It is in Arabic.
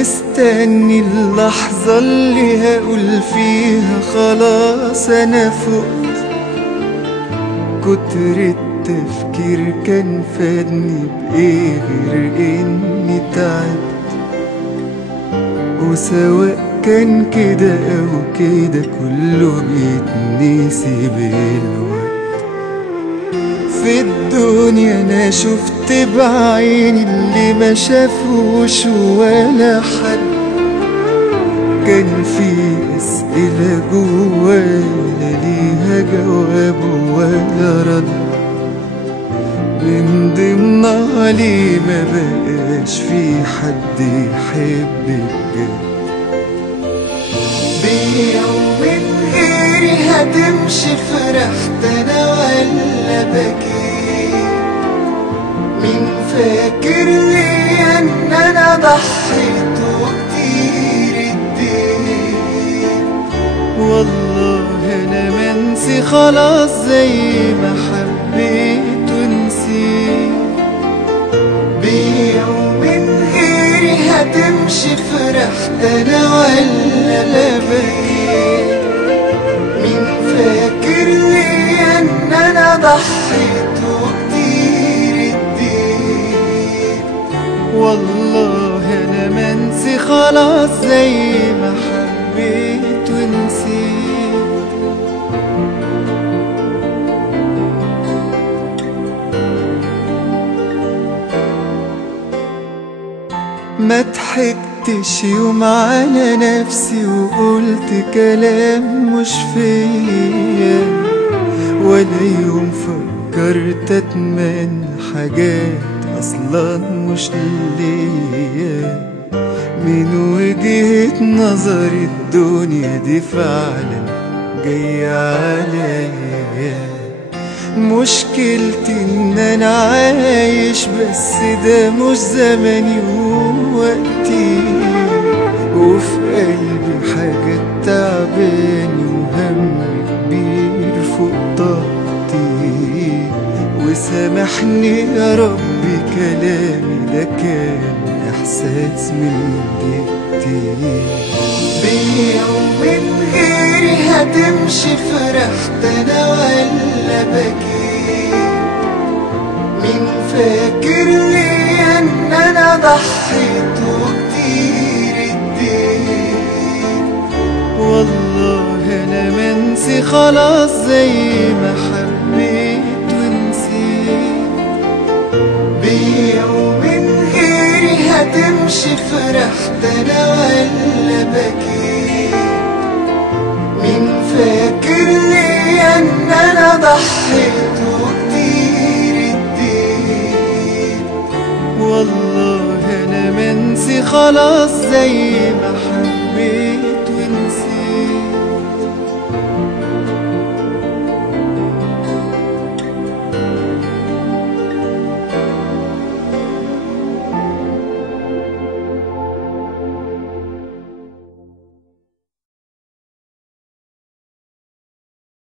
مستني اللحظة اللي هقول فيها خلاص أنا فقت. كتر التفكير كان فادني بإيه غير إني تعبت. وسواء كان كده أو كده كله بيتنسي بالوقت. في الدنيا أنا شفت بعيني اللي ما شافوش ولا حد. كان في أسئلة جوايا لا ليها جواب ولا رد. من ضمنها ليه ما بقاش في حد يحب بجد. بيوم من غيري هتمشي فرحت أنا ولا بكيت. مين فاكر لي إن أنا ضحيت وكتير اديت. والله أنا منسي خلاص زي ما حبيت ونسيت. بيوم من غيري هتمشي فرحت أنا ولا بكيت. مين فاكر لي إن أنا ضحيت وكتير اديت. والله أنا منسي خلاص زي ما حبيت ونسيت. ما ضحكتش يوم على نفسي وقلت كلام مش فيا. ولا يوم فكرت اتمنى حاجات اصلا مش ليا. من وجهة نظري الدنيا دي فعلا جاية عليا. مشكلتي ان انا عايش بس ده مش زماني ووقتي. وفي قلبي حاجات تعباني وهم كبير فوق طاقتي. وسامحني يا ربي كلامي ده كان احساس من دقيقتي. بيوم من غيري هتمشي فرحت انا ولا بكيت. مين فاكر لي ان انا ضحيت وكتير اديت. والله انا منسي خلاص زي ما حبيت ونسيت. بيوم من غيري هتمشي فرحت انا ولا بكيت. مين فاكر لي ان انا ضحيت وكتير اديت. والله انا منسي خلاص زي ما